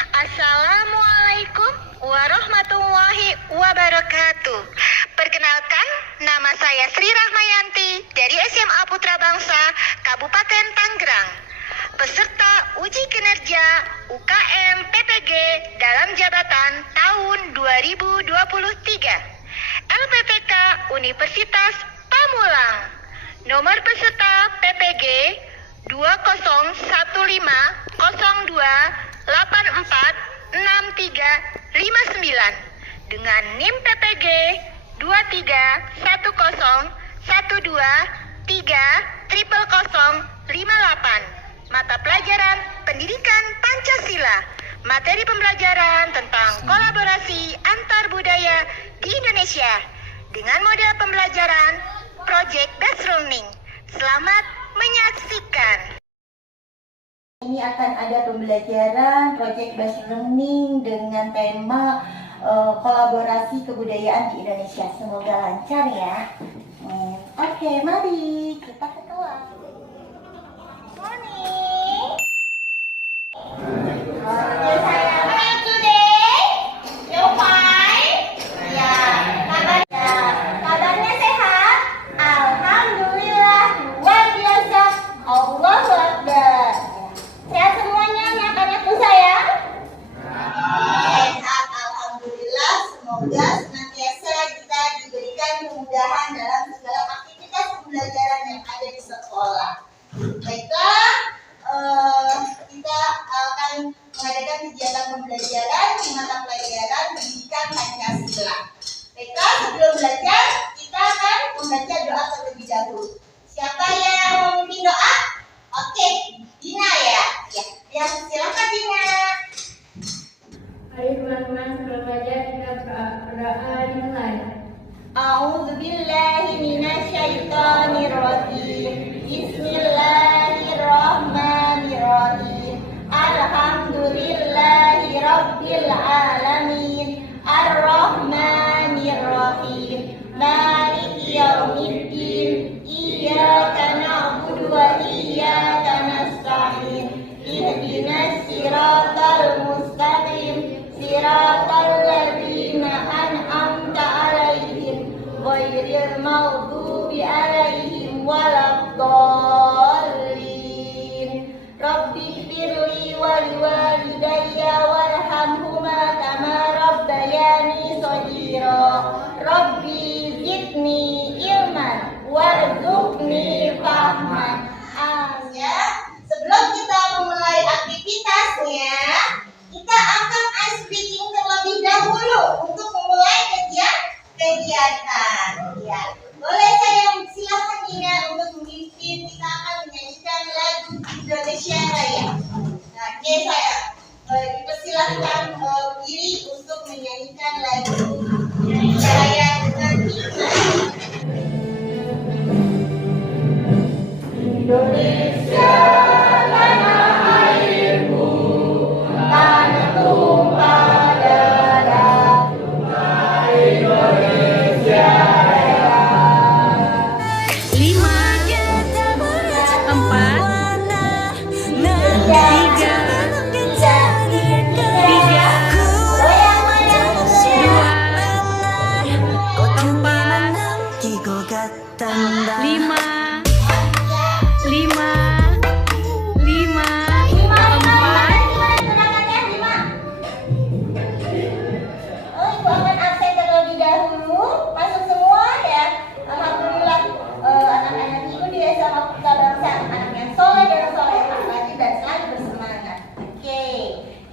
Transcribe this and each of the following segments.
Assalamualaikum warahmatullahi wabarakatuh. Perkenalkan, nama saya Sri Rahmayanti dari SMA Putra Bangsa, Kabupaten Tangerang. Peserta uji kinerja UKM PPG dalam jabatan tahun 2023. LPTK Universitas Pamulang. Nomor peserta PPG 2050284639 dengan NIM PPG 231012300058. Mata pelajaran Pendidikan Pancasila. Materi pembelajaran tentang kolaborasi antar budaya di Indonesia dengan model pembelajaran Project Based Learning. Selamat menyaksikan. Ini akan ada pembelajaran Project Based Learning dengan tema kolaborasi kebudayaan di Indonesia. Semoga lancar ya. Oke, mari kita ke kelas. Morning. Oke, sayang. Today, you fine? Ya, kabarnya sehat? Alhamdulillah, luar biasa. Allahu Akbar. Sehat semuanya, anak-anakku sayang? Sehat, alhamdulillah. Semoga senantiasa kita diberikan kemudahan dalam segala aktivitas pembelajaran yang ada di sekolah. Baiklah, kita akan mengadakan kegiatan pembelajaran di mata pelajaran Pendidikan Pancasila. Baiklah, sebelum belajar, kita akan membaca doa terlebih dahulu. Siapa yang mau memimpin doa? Oke, Dina ya. Ya, silakan Dina. Ayo teman-teman, sebelum belajar kita berdoa dimulai. A'udzubillahi minasyaitonirrajim. Bismillahirrahmanirrahim. Alhamdulillahi rabbil alamin. Ar-Rahmanirrahim. Maliki yaumiddin. Iyyaka na'budu wa iyyaka nasta'in. Ihdinas siratal mustaqim. Siratal ladzina an'amta 'alaihim ghairil maghdubi 'alaihim waladdallin. Rabbighfirli wa liwalidayya warhamhuma kama rabbayani shaghira. Rabbi zidni ilman warzuqni fahman. Amin. Sebelum kita memulai aktivitasnya, kita akan ice breaking terlebih dahulu untuk memulai kegiatan. Ya, boleh saya silakan Dina untuk memimpin. Kita akan menyanyikan lagu Indonesia Raya. Nah, oke saya dipersilahkan diri untuk menyanyikan lagu Indonesia Raya dengan hikmat. Indonesia tanah airku, tanah tumpah darah, Indonesia Raya. 5, 4,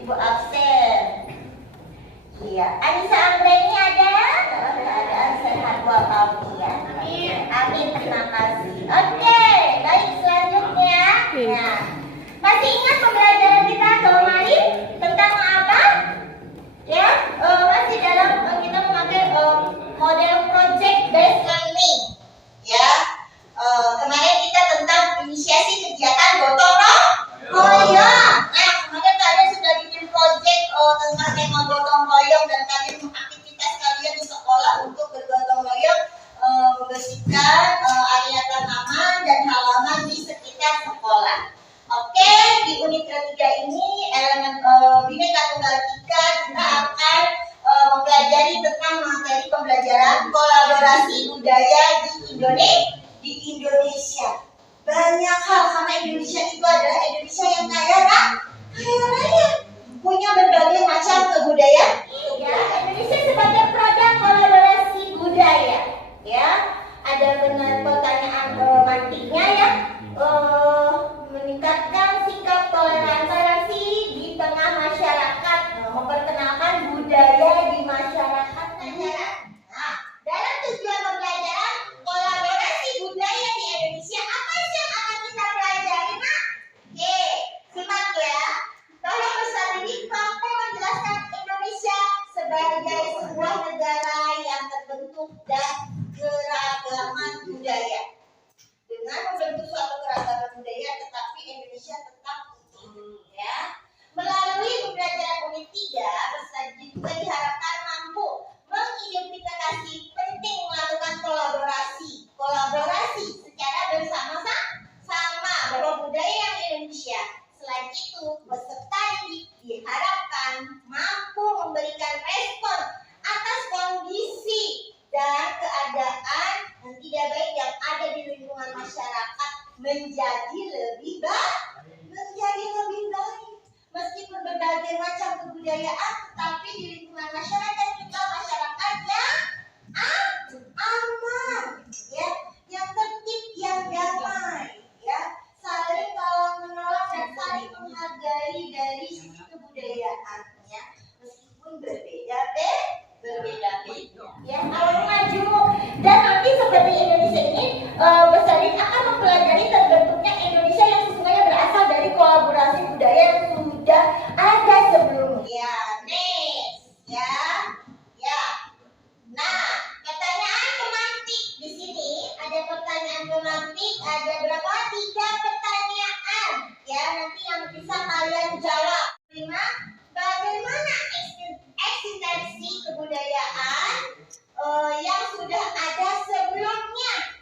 Ibu absen. Iya, Anissa Anggreni ada? Keadaan sehat walafiat ya. Amin, terima kasih. Oke, baik selanjutnya. Nah, masih ingat pembelajaran kita kemarin tentang apa? Ya, masih dalam kita memakai model project based learning. Ya, kemarin kita tentang inisiasi kegiatan gotong royong. Nah, kemarin kalian sudah bikin project tentang tema gotong royong dan kalian aktivitas kalian di sekolah untuk bergotong royong membersihkan area tanaman dan halaman di sekitar sekolah. Oke, di unit ketiga ini elemen Bhinneka Tunggal kebudayaan. Ya, Indonesia sebagai produk kolaborasi budaya. Ya, ada benar pertanyaan mantiknya ya. Meningkatkan sikap toleransi di tengah masyarakat, memperkenalkan budaya di masyarakat negara. Nah, dalam tujuan pembelajaran kolaborasi budaya di Indonesia, apa sih yang akan kita pelajari, Nak? Oke, simak ya. Tolong pesan ini mampu menjelaskan Indonesia sebagai sebuah negara yang terbentuk dan keragaman budaya. Dengan membentuk suatu keragaman budaya, tetapi Indonesia tetap utuh, ya. Melalui pembelajaran unit 3, peserta juga diharapkan mampu mengidentifikasi penting melakukan kolaborasi secara bersama-sama bahwa budaya yang Indonesia. Selain itu, peserta diharapkan mampu memberikan respon atas kondisi dan keadaan yang tidak baik yang ada di lingkungan masyarakat menjadi lebih baik. Meskipun berbagai macam kebudayaan, tapi di lingkungan masyarakat kita masyarakat yang aman, ya, yang tertib, yang damai, ya, saling tolong menolong dan saling menghargai dari sisi kebudayaan, ya, meskipun berbeda-beda, ya, kalau maju dan nanti seperti Indonesia ini, peserta akan mempelajari terbentuknya Indonesia yang sesungguhnya berasal dari kolaborasi budaya yang sudah ada sebelumnya. Next, ya. Nah, pertanyaan pemantik di sini ada pertanyaan pemantik, ada berapa? 3 pertanyaan, ya. Nanti yang bisa kalian jawab. 5. Bagaimana eksistensi kebudayaan yang sudah ada sebelumnya?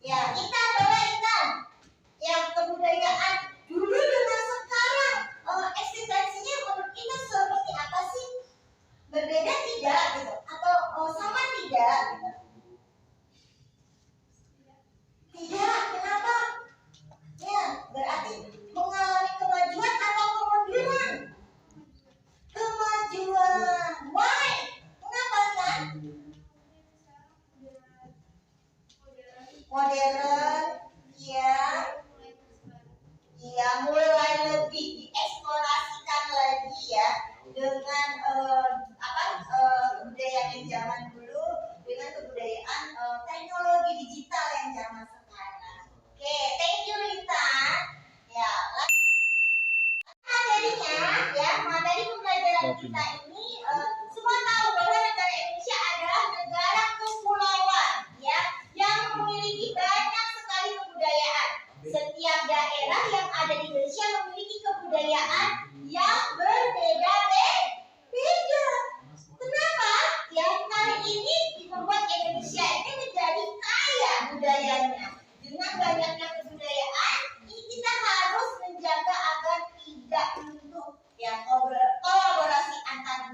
Ya, kita bandingkan yang kebudayaan dulu dengan sekarang, eksistensinya menurut kita seperti apa sih? Berbeda tidak gitu? Atau sama tidak gitu? Tidak, kenapa? Ya, berarti mengalami kemajuan atau kemunduran? Kemajuan. Why? Kenapa kan? Modern, ya, mulai lebih dieksplorasikan lagi ya dengan kebudayaan yang zaman dulu dengan kebudayaan teknologi digital yang zaman sekarang. Oke, thank you Rita. Ya, materinya ya, materi pembelajaran kita ini semua tahu bahwa negara Indonesia adalah negara kepulauan, ya, yang memiliki banyak sekali kebudayaan. Setiap daerah yang ada di Indonesia memiliki kebudayaan yang berbeda-beda. Kenapa? Ya, kali ini membuat Indonesia ini menjadi kaya budayanya. Dengan banyaknya kebudayaan, ini kita harus menjaga agar tidak untuk ya kolaborasi antar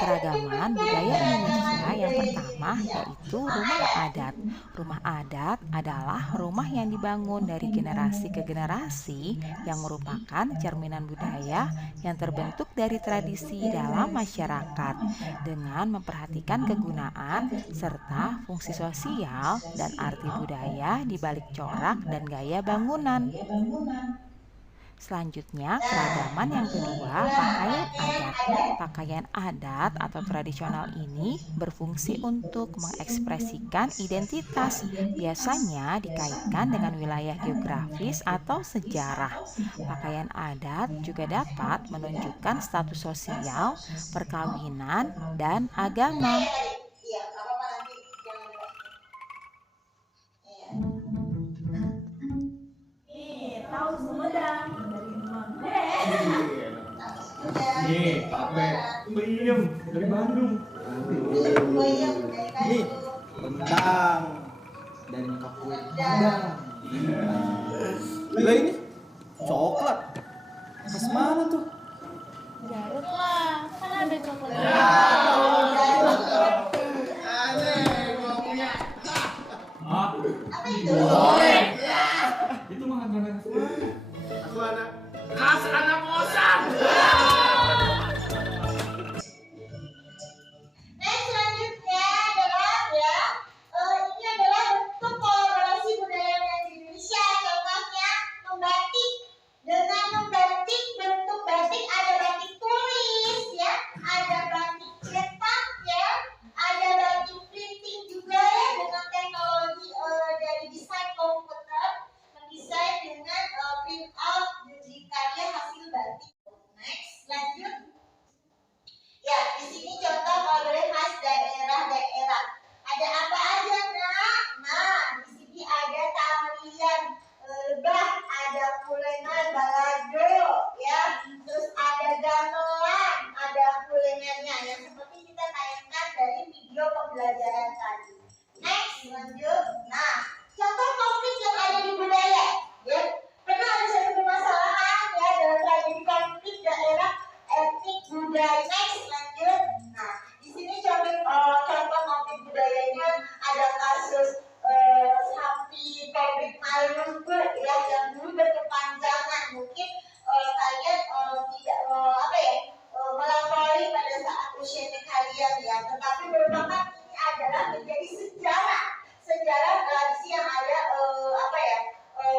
Keragaman budaya Indonesia yang pertama yaitu rumah adat. Rumah adat adalah rumah yang dibangun dari generasi ke generasi yang merupakan cerminan budaya yang terbentuk dari tradisi dalam masyarakat dengan memperhatikan kegunaan serta fungsi sosial dan arti budaya di balik corak dan gaya bangunan. Selanjutnya, keragaman yang kedua, pakaian adat. Pakaian adat atau tradisional ini berfungsi untuk mengekspresikan identitas, biasanya dikaitkan dengan wilayah geografis atau sejarah. Pakaian adat juga dapat menunjukkan status sosial, perkawinan, dan agama. Nih, Pape, Bayem dari Bandung. Nih, rendang dan kue padang. Lah ini coklat. Khas mana tuh? Jaruk lah, kan ada coklat. Aneh, gua punya. Ah, itu mah anak khas anak kosan. Selanjutnya adalah ini adalah bentuk kolaborasi budaya di Indonesia. Contohnya membatik. Dengan membatik, bentuk batik ada batik tulis ya, ada batik cetak ya, ada batik printing juga ya, dengan teknologi dari desain komputer mendesain dengan print out di karya hasil batik. Next, lanjut. Ya, di sini contoh oleh khas daerah-daerah. Ada apa aja, Nak? Nah, di sini ada tarian lebah, ada kuliner balado, ya. Terus ada gamelan, ada kulinernya yang seperti kita tayangkan dari video pembelajaran tadi. Next, lanjut. Nah, contoh konflik yang ada di budaya, ya. Pernah ada satu permasalahan ya dalam tragedi konflik daerah etnik budaya. Next, lanjut. Nah, di sini contoh konflik budayanya ada kasus sapi konflik Maluku ya yang dulu berkepanjangan. Mungkin kalian tidak melampaui pada saat usia kalian ya, tetapi merupakan ini adalah menjadi sejarah tradisi yang ada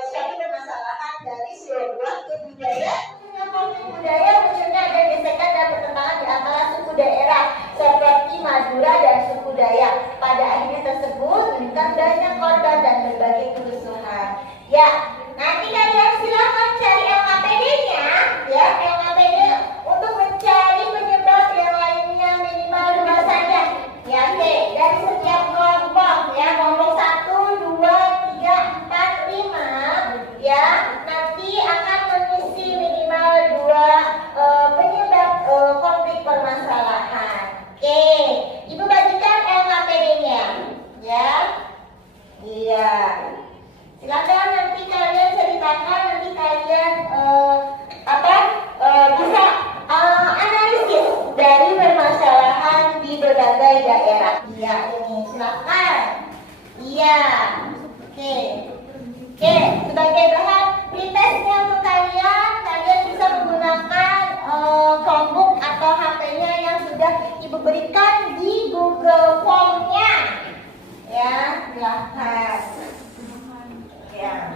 suatu permasalahan dari sebuah kebudayaan. Konflik budaya munculnya ada gesekan dan pertentangan di antara suku daerah seperti Madura dan suku Dayak. Pada akhirnya tersebut menimbulkan banyak korban dan berbagai kerusuhan. Ya, nanti kalian silakan cari LKPD-nya, ya, LKPD untuk mencari penyebab yang lainnya minimal 2 saja. Ya, oke, dari setiap kelompok, ya, kelompok 1, 2, 3, 4, 5, ya, nanti akan mengisi minimal 2 penyebab konflik permasalahan. Oke, Ibu bagikan LKPD-nya, ya. Iya. Silakan nanti kalian ceritakan, nanti kalian bisa analisis dari permasalahan di berbagai daerah. Iya, ini silakan. Iya. Oke, sebagai bahan pretestnya untuk kalian bisa menggunakan Chromebook atau HP-nya yang sudah Ibu berikan di Google Form-nya. Ya, silakan. Ya.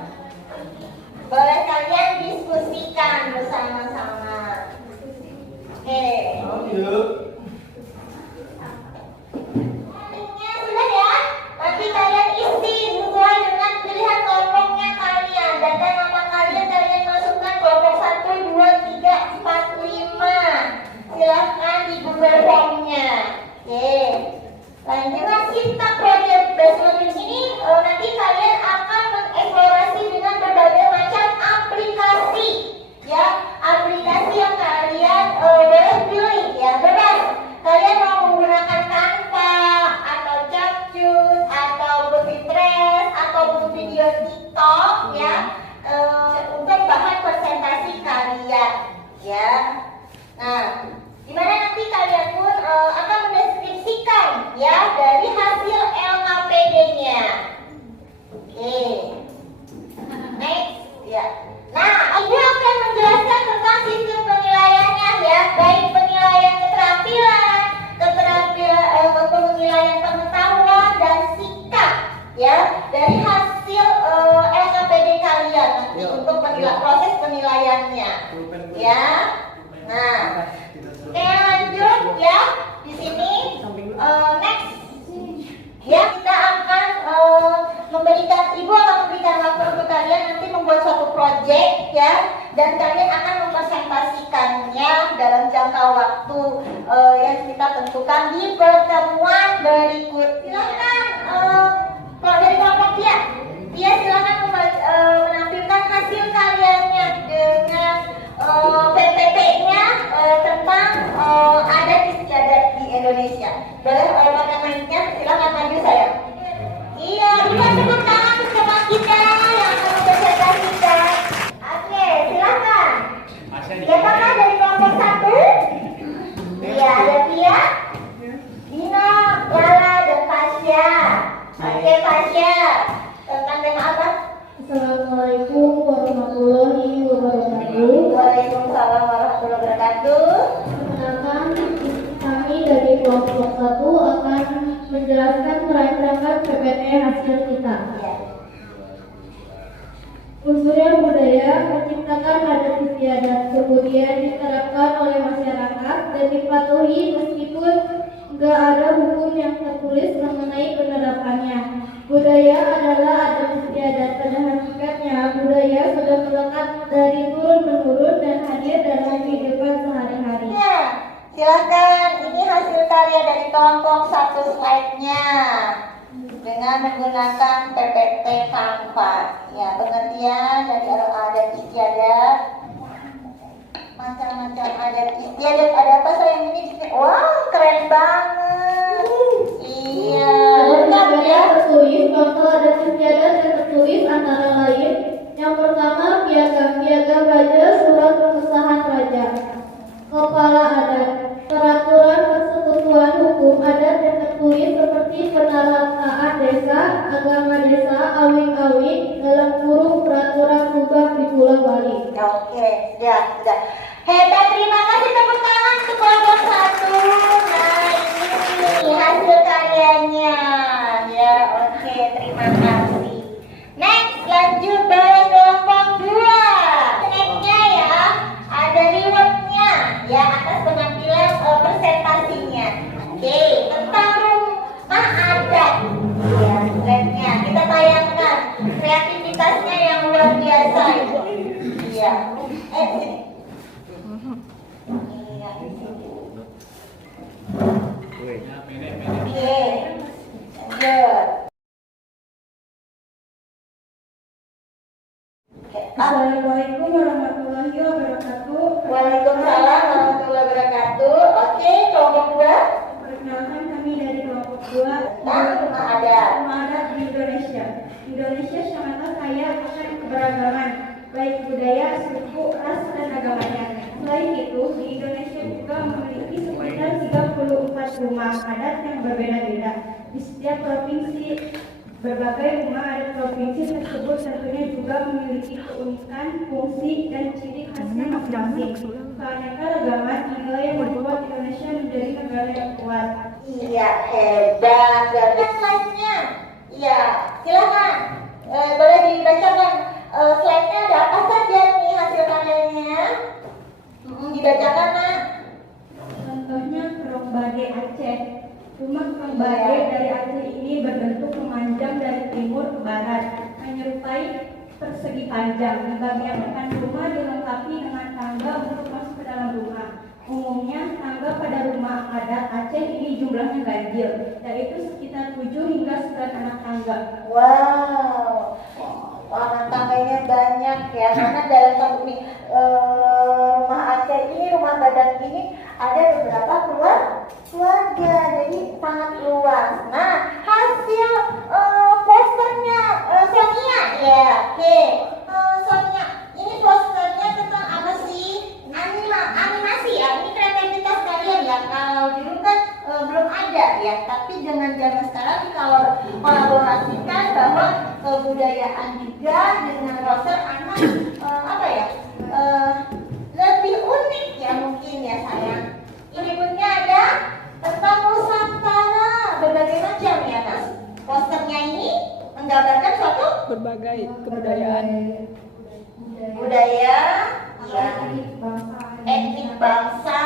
Boleh kalian diskusikan bersama-sama. Oke. Sudah ya? Nanti kalian isi sesuai dengan pilihan kelompoknya kalian. Data nama kalian masukkan kelompok 1, 2, 3, 4, 5. Silahkan di Google Form-nya. Oke. Lanjut Sinta Project Based ini nanti kalian akan mengeksplorasi dengan berbagai macam aplikasi, ya, aplikasi yang kalian boleh pilih, ya, bebas Nah, dimana nanti kalian pun akan mendeskripsikan ya dari hasil LKPD-nya. Oke. Next, ya. Nah, Ibu akan menjelaskan tentang sistem penilaiannya ya, baik penilaian keterampilan, penilaian pengetahuan dan sikap ya dari hasil LKPD kalian nanti untuk proses penilaiannya. Ya. Nah, oke lanjut ya. Di sini next ya kita akan Ibu akan memberikan waktu untuk kalian nanti membuat suatu project ya, dan kalian akan mempresentasikannya dalam jangka waktu yang kita tentukan di pertemuan berikut. Silakan kalau dari kelompok dia silakan menampilkan hasil karyanya dengan PPT-nya tentang adat istiadat di Indonesia. Boleh pakai mic-nya, silakan maju saya. Iya, kita tepuk tangan bersama kita yang akan mempresentasikan. Oke, silakan. Siapakah dari kelompok 1? Iya, ada Pia, Dina, Lala, dan Fasya. Oke, Fasya. Tentang tema apa? Assalamualaikum warahmatullahi wabarakatuh. Waalaikumsalam warahmatullahi wabarakatuh. Perkenalkan, kami dari kelompok 1 akan menjelaskan rancangan PPT hasil kita. Ya. Unsurnya budaya menciptakan adat istiadat, kemudian diterapkan oleh masyarakat dan dipatuhi meskipun nggak ada hukum yang tertulis mengenai penerapannya. Budaya adalah adat istiadat. Pada hakikatnya, budaya sudah melekat dari turun menurun dan hadir dalam kehidupan sehari-hari. Ya, silakan. Ini hasil karya dari kelompok 1 slide-nya dengan menggunakan PPT kanvas. Ya, pengertian dari adat istiadat, macam-macam adat istiadat. Ada apa sayang ini? Wow, keren banget. Iya, lengkap ya. Tertulis contoh adat istiadat yang tertulis antara lain. Yang pertama, piagam raja, surat pengesahan raja. Kepala adat, peraturan persekutuan hukum adat yang tertulis seperti penerataan desa, agama desa, awik-awik dalam kurung peraturan Subang di Pulau Bali. Oke, sudah. Hebat, terima kasih, tepuk tangan untuk kelompok 1. Nah, ini hasil karyanya. Ya, oke, terima kasih. Next, lanjut dari kelompok 2. Next-nya ya, ada reward-nya ya atas penampilan presentasinya. Oke, tentang rumah adat. Ya, slide-nya kita tayangkan kreativitasnya yang luar biasa itu. Iya. Sini. Iya, di sini. Oke, lanjut. Assalamualaikum warahmatullahi wabarakatuh. Waalaikumsalam warahmatullahi wabarakatuh. Oke, kelompok 2. Perkenalkan, kami dari kelompok 2 Tentang rumah adat. Rumah adat di Indonesia. Indonesia sangatlah kaya akan keberagaman, baik budaya, suku, ras, dan agamanya. Selain itu, di Indonesia juga memiliki sekitar 34 rumah adat yang berbeda-beda. Di setiap provinsi, berbagai rumah adat provinsi tersebut tentunya juga memiliki keunikan, fungsi, dan ciri khasnya masing-masing. Keanekaragaman inilah yang membuat Indonesia menjadi negara yang kuat. Iya, hebat. Dan slide-nya. Iya, silakan. Boleh dibacakan slide-nya ada apa saja nih hasil karyanya? Dibacakan, Nak. Contohnya Kerong Bade Aceh. Rumah Kerong Bade dari Aceh ini berbentuk memanjang dari timur ke barat, menyerupai persegi panjang. Di bagian depan rumah dilengkapi dengan tangga untuk masuk ke dalam rumah. Umumnya tangga pada rumah adat Aceh ini jumlahnya ganjil, yaitu sekitar 7 hingga 9 anak tangga. Wow, anak tangganya banyak ya, karena dalam satu rumah Aceh ini, rumah badak ini ada beberapa keluarga, jadi sangat luas. Nah, hasil posternya Sonia ya, oke. Sonia, ini posternya tentang apa sih? Animasi ya, ini tapi dengan zaman sekarang kalau kolaborasikan bahwa kebudayaan juga dengan roster anak lebih unik ya mungkin ya sayang. Ini berikutnya ada tentang Nusantara berbagai macam ya Mas. Posternya ini menggambarkan suatu berbagai kebudayaan budaya ya, etnik bangsa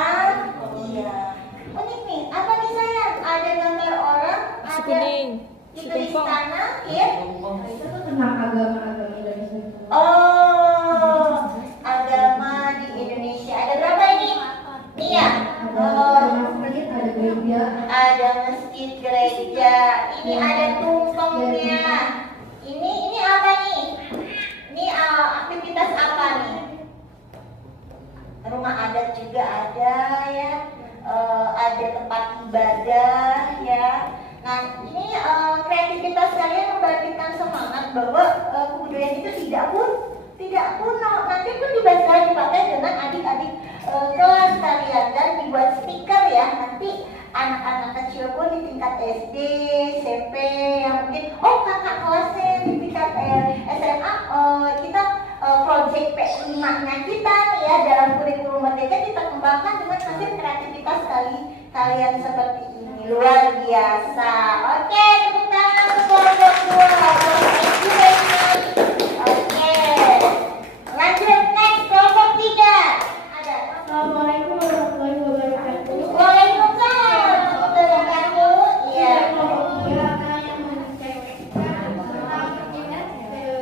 iya. Unik nih, apa nih sayang? Ada gambar orang, nasi ada kuning, itu nasi di tumpeng. sana ya. Itu tuh tentang agama-agama Indonesia. Oh, agama di Indonesia ada berapa ini? Nih ya. Ada gereja. Ada masjid, gereja. Ini ada tumpengnya. Ini apa nih? Ini aktivitas apa nih? Rumah adat juga ada ya. Ada tempat ibadah ya. Nah ini kreativitas kalian membangkitkan semangat bahwa kebudayaan itu tidak kuno. Nanti pun bisa dipakai dengan adik-adik kelas kalian dan dibuat stiker ya. Nanti anak-anak kecil pun di tingkat SD, SMP yang mungkin kakak kelasnya di tingkat SMA kita project P5-nya kita nih ya dalam kurikulum merdeka kita kembangkan dengan hasil kreativitas kalian seperti ini luar biasa. Oke, tepuk tangan untuk keluarga dua. Oke, lanjut next kelompok 3 ada. Assalamualaikum warahmatullahi wabarakatuh. Waalaikumsalam warahmatullahi wabarakatuh. Iya. Kelompok 3 akan menceritakan tentang pakaian adat.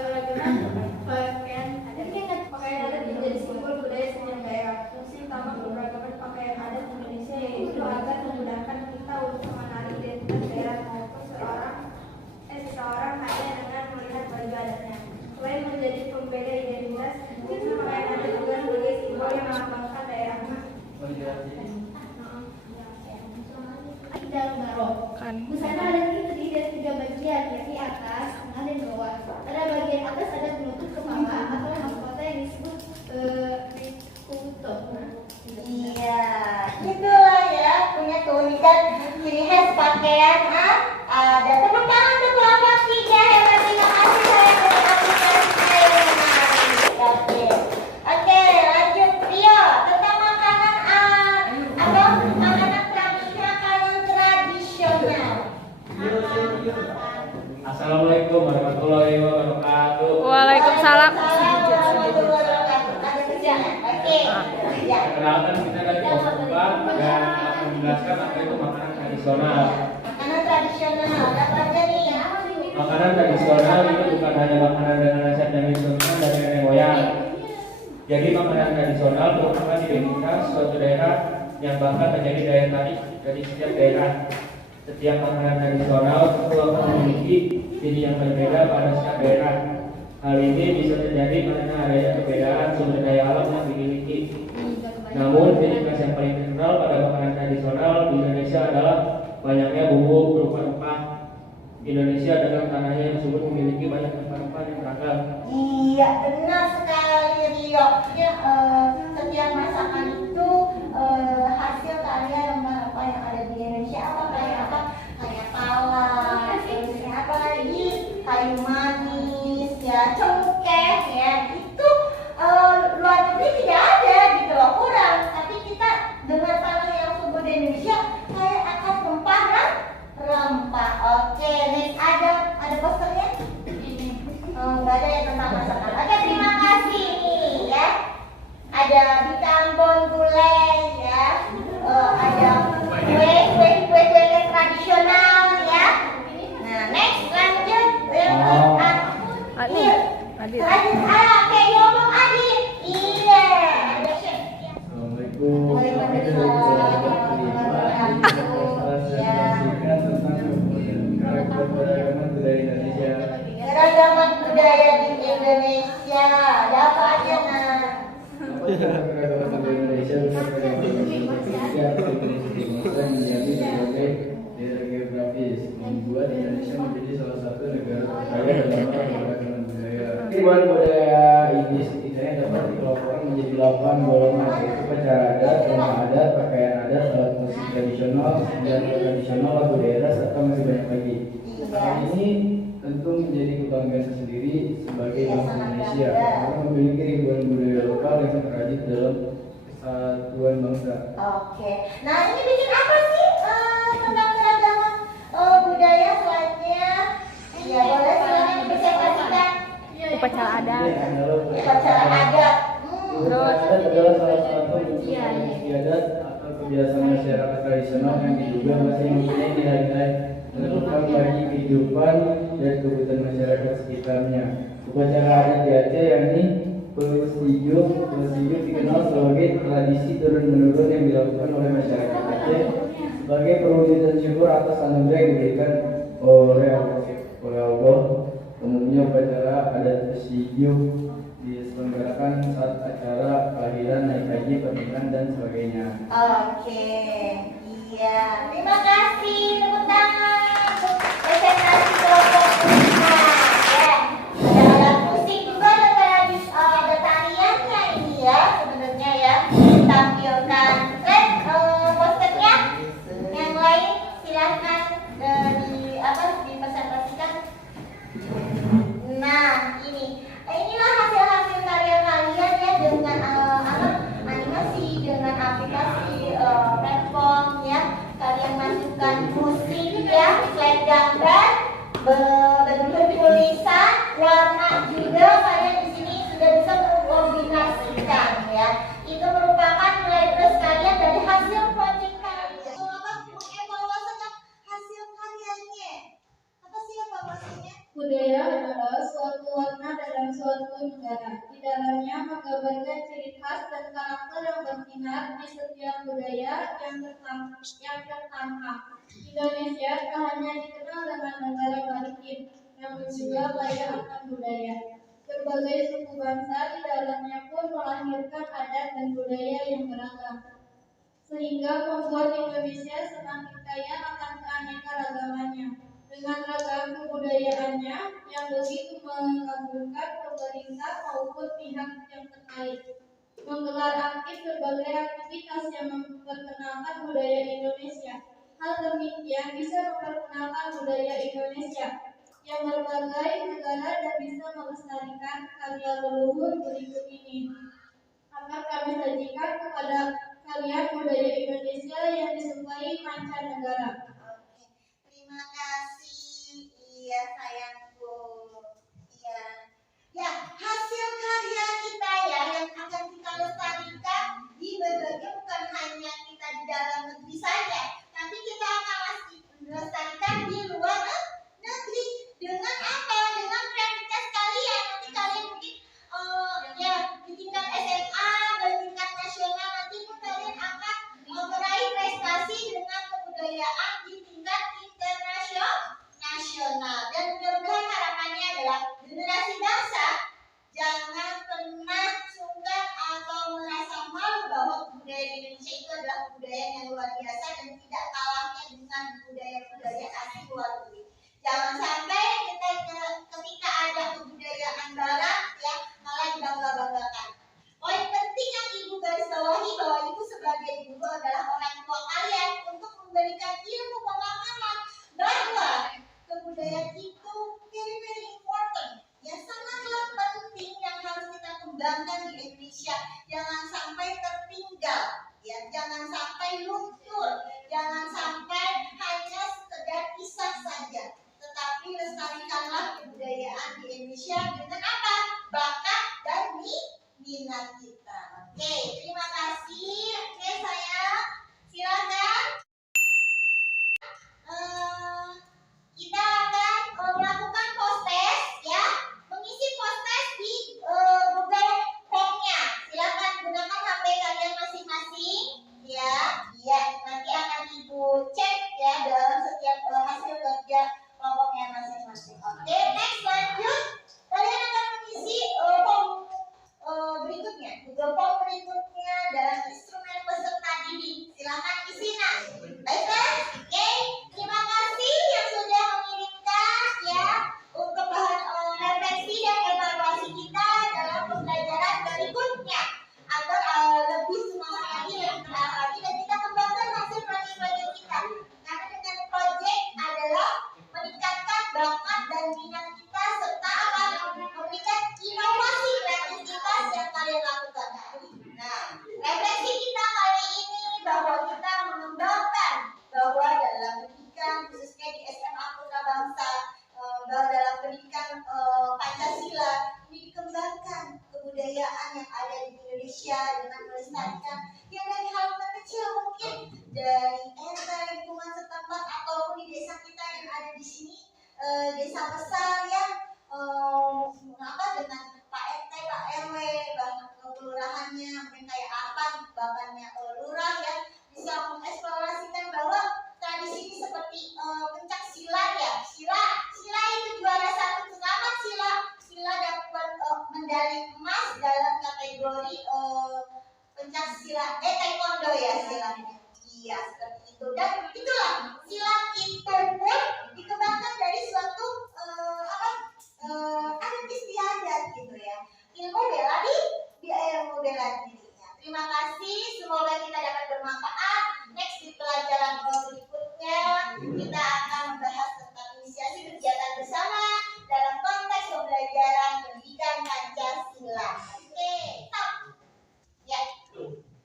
Pakaian adat menjadi simbol budaya setiap daerah. Fungsi utama keberagaman pakaian adat Indonesia yaitu agar memudahkan kita untuk mengenali identitas daerah maupun seseorang hanya dengan melihat baju adatnya. Selain menjadi pembeda identitas, fungsi pakaian adat juga sebagai simbol yang melambangkan daerah. Busana adat ini terdiri dari 3 bagian, yakni atas, tengah, dan bawah. Pada bagian atas ada penutup kepala atau mahkota yang disebut kuto. Iya, itulah ya punya keunikan ciri khas pakaian ada. Tepuk tangan untuk kelompok 3 hebat. Terima kasih saya dari aplikasi yang menarik. Oke, lanjut Rio tentang makanan makanan tradisional. Assalamualaikum warahmatullahi wabarakatuh. Waalaikumsalam. Ada kerjaan. Oke. Ya. Perkenalkan kita dari kelompok 4 dan akan menjelaskan apa itu makanan tradisional. Makanan tradisional. Apa aja nih? Makanan tradisional itu bukan hanya makanan dengan resep yang ditentukan dari nenek moyang. Jadi makanan tradisional merupakan identitas suatu daerah yang bahkan menjadi daya tarik dari setiap daerah. Setiap makanan tradisional tentu akan memiliki ciri yang berbeda pada setiap daerah. Hal ini bisa terjadi karena adanya perbedaan sumber daya alam yang dimiliki. Namun, ciri khas yang paling terkenal pada makanan tradisional di Indonesia adalah banyaknya bumbu berupa rempah. Indonesia dengan tanahnya yang subur memiliki banyak rempah-rempah yang beragam. Iya, benar sekali Rio. Ya, setiap masakan itu hasil karya rempah-rempah yang ada di Indonesia. Kayak pala, terus apa lagi? Kayu manis, ya, cengkeh, ya. Itu luar negeri tidak ada gitu loh, kurang. Tapi kita dengan tanah yang subur di Indonesia kayak akan rempah. Oke, next ada posternya? Nggak ada ya tentang masakan. Oke, terima kasih nih ya. Ada bikambon gulai ya. Ada kue tradisional ya. Nah, next lanjut. Adit. Oke, ngomong Adit. Iya. Assalamualaikum keragaman budaya Indonesia. Keragaman budaya di Indonesia. Ada apa aja nah? Keragaman budaya Indonesia menjadi sebagai daerah geografis, membuat Indonesia menjadi salah satu negara terkaya dalam keragaman budaya. Ribuan budaya ini setidaknya dapat dikelompokkan menjadi 8 golongan, yaitu upacara adat, rumah adat, pakaian adat, alat musik tradisional, senjata tradisional, lagu daerah, serta masih banyak lagi. Hal ini tentu menjadi kebanggaan tersendiri sebagai bangsa Indonesia karena memiliki ribuan budaya lokal yang terajut dalam kesatuan bangsa. Oke, nah ini bikin apa sih tentang keragaman budaya selanjutnya? Ya boleh silakan dipresentasikan. Upacara adat. Upacara adat. Upacara adat adalah salah satu bentuk istiadat atau kebiasaan masyarakat tradisional yang diduga masih mempunyai nilai-nilai penting bagi kehidupan dan kebutuhan masyarakat sekitarnya. Upacara adat di Aceh yakni Pelesijuk dikenal sebagai tradisi turun-menurun yang dilakukan oleh masyarakat Aceh sebagai perwujudan syukur atas anugerah yang diberikan oleh Allah. Umumnya upacara adat Pelesijuk diselenggarakan saat acara kelahiran, naik haji, pernikahan dan sebagainya. Oke, iya. Terima kasih, tepuk tangan untuk presentasi kelompok musik. Ya, ada alat musik juga ada tariannya ini ya, sebenarnya ya. Ditampilkan. Posternya yang lain silahkan dipresentasikan. Nah, inilah hasil-hasil karya kalian ya dengan animasi, dengan aplikasi platform ya. Kalian masukkan musik ya, slide gambar, bentuk tulisan, warna juga. Kalian di sini sudah bisa mengkombinasikan ya. Itu merupakan nilai plus kalian dari hasil proyek kalian. Mengevaluasikan hasil karyanya. Apa sih evaluasinya? Budaya adalah suatu warna dalam suatu negara. Di dalamnya menggambarkan ciri khas dan karakter yang bersinar di setiap budaya yang tertangkap. Indonesia tak hanya dikenal dengan negara maritim, namun juga kaya akan budaya. Berbagai suku bangsa di dalamnya pun melahirkan adat dan budaya yang beragam, sehingga membuat Indonesia semakin kaya akan keanekaragamannya. Dengan ragam kebudayaannya yang begitu mengagumkan, pemerintah maupun pihak yang terkait menggelar aktif berbagai aktivitas yang memperkenalkan budaya Indonesia. Hal demikian bisa memperkenalkan budaya Indonesia yang berbagai negara dan bisa melestarikan karya leluhur berikut ini. Akan kami sajikan kepada kalian budaya Indonesia yang disukai mancanegara. Terima kasih, iya sayangku. Iya. Ya, hasil karya kita ya yang akan kita lestarikan di berbagai, bukan hanya kita di dalam negeri saja, tapi kita akan lestarikan di luar negeri. Dengan apa? Dengan kreativitas kalian. Nanti kalian mungkin ya di tingkat SMA dan tingkat nasional nanti pun kalian akan meraih prestasi dengan kebudayaan di tingkat nasional. Dan mudah-mudahan harapannya adalah generasi bangsa jangan pernah sungkan atau merasa malu bahwa budaya Indonesia itu adalah budaya yang luar biasa dan tidak kalahnya dengan budaya-budaya asli luar negeri. Jangan sampai kita ketika ada kebudayaan barat ya malah dibangga-banggakan. Poin penting yang ibu garis bawahi bahwa ibu sebagai guru adalah orang tua kalian untuk memberikan ilmu pemahaman bahwa kebudayaan itu very important ya, sangatlah penting yang harus kita kembangkan di Indonesia. Jangan sampai tertinggal ya, jangan sampai luntur, jangan sampai hanya sekedar kisah saja, tetapi lestari desa besar ya, dengan Pak RT, Pak RW, kelurahannya, mungkin kayak apa, bapaknya lurah ya, bisa mengeksplorasikan bahwa tradisi ini seperti pencak silat ya, sila itu juara satu selamat sila dapat medali emas dalam kategori pencak silat taekwondo ya silanya. Iya seperti itu, dan itulah silat itu pun dikembangkan dari suatu adat istiadat gitu ya, ilmu bela dirinya. Terima kasih, semoga kita dapat bermanfaat. Next di pelajaran berikutnya kita akan membahas tentang inisiasi kegiatan bersama dalam konteks pembelajaran pendidikan Pancasila. Oke, stop. Ya,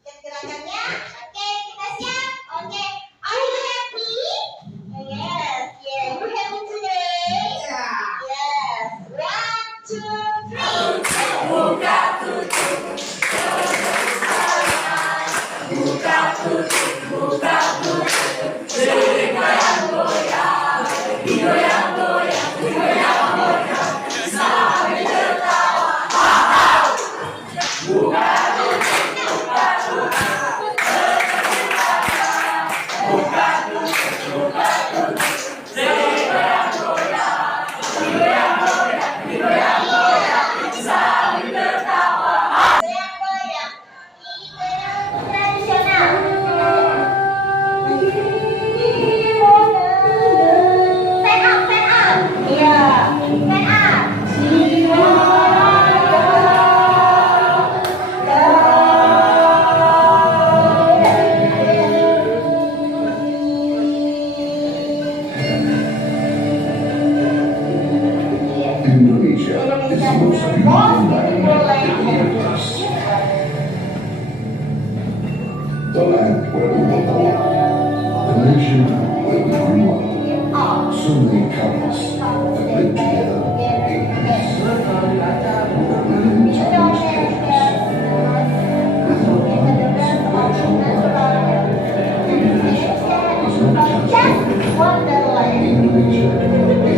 lihat gerakannya. Oke, kita siap. Oke, are you happy? Yes, you happy today? Yes. 1, 2, 3. Buka tutup. Buka tutup. Buka tutup. Goyang goyang. Goyang goyang. Goyang goyang. Sambil tertawa. Buka tutup. Buka tutup. Buka tutup. Buka tutup. Goyang goyang. Goyang goyang. Goyang goyang. Sambil tertawa. Goyang goyang. Ini tradisional. Stand up. Iya, stand up. Indonesia is the most beautiful land on the universe. The land where we were born, the nation where we grew up. So many couples that live together in peace. With million times treasures. With no problems or trouble. Indonesia is not just Wonderland. Indonesia is Wonderland.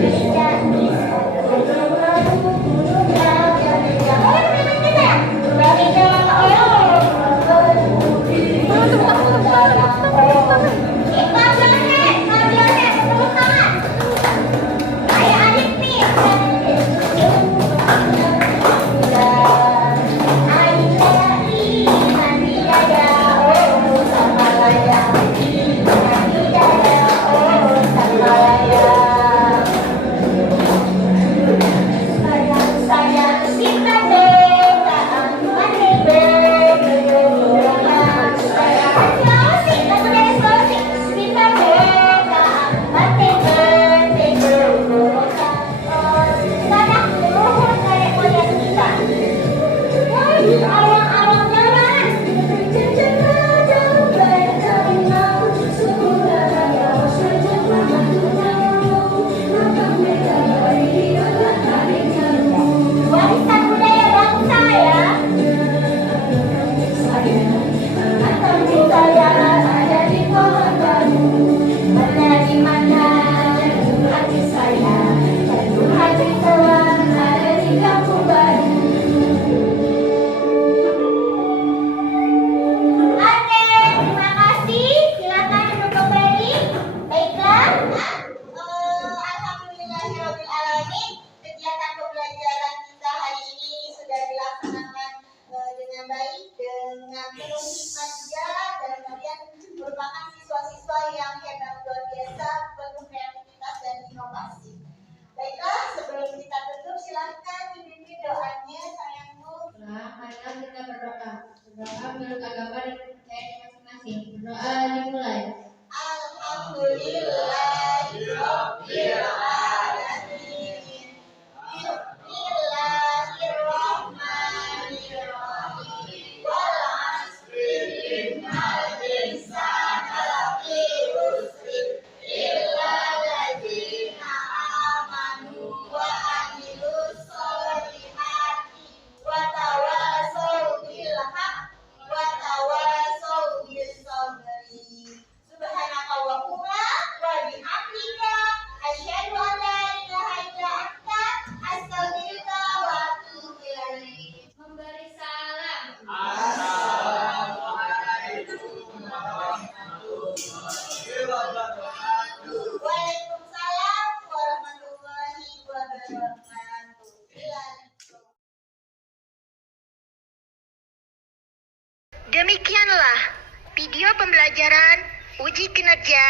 video pembelajaran uji kinerja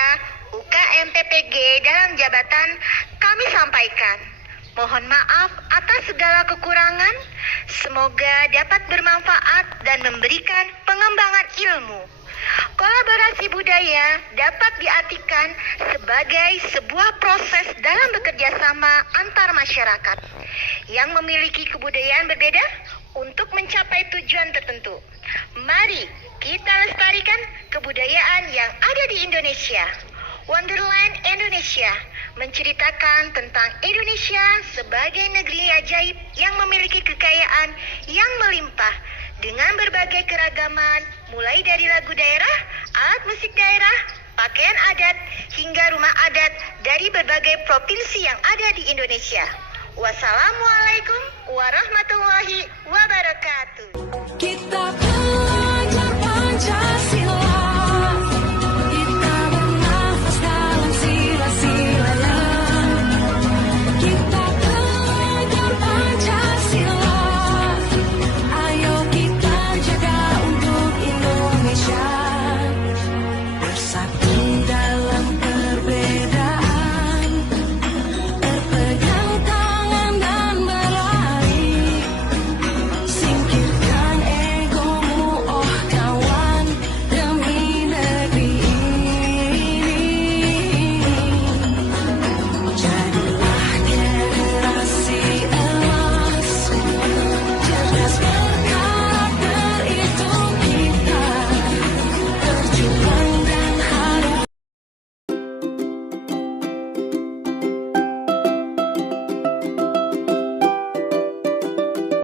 UKM PPG dalam jabatan kami sampaikan. Mohon maaf atas segala kekurangan. Semoga dapat bermanfaat dan memberikan pengembangan ilmu. Kolaborasi budaya dapat diartikan sebagai sebuah proses dalam bekerja sama antar masyarakat yang memiliki kebudayaan berbeda untuk mencapai tujuan tertentu. Mari kita lestarikan kebudayaan yang ada di Indonesia. Wonderland Indonesia menceritakan tentang Indonesia sebagai negeri ajaib yang memiliki kekayaan yang melimpah dengan berbagai keragaman, mulai dari lagu daerah, alat musik daerah, pakaian adat, hingga rumah adat dari berbagai provinsi yang ada di Indonesia. Wassalamualaikum warahmatullahi wabarakatuh. Kita belajar Pancasila. Kita bernafas dalam sila-silanya. Kita belajar Pancasila. Ayo kita jaga untuk Indonesia bersatu.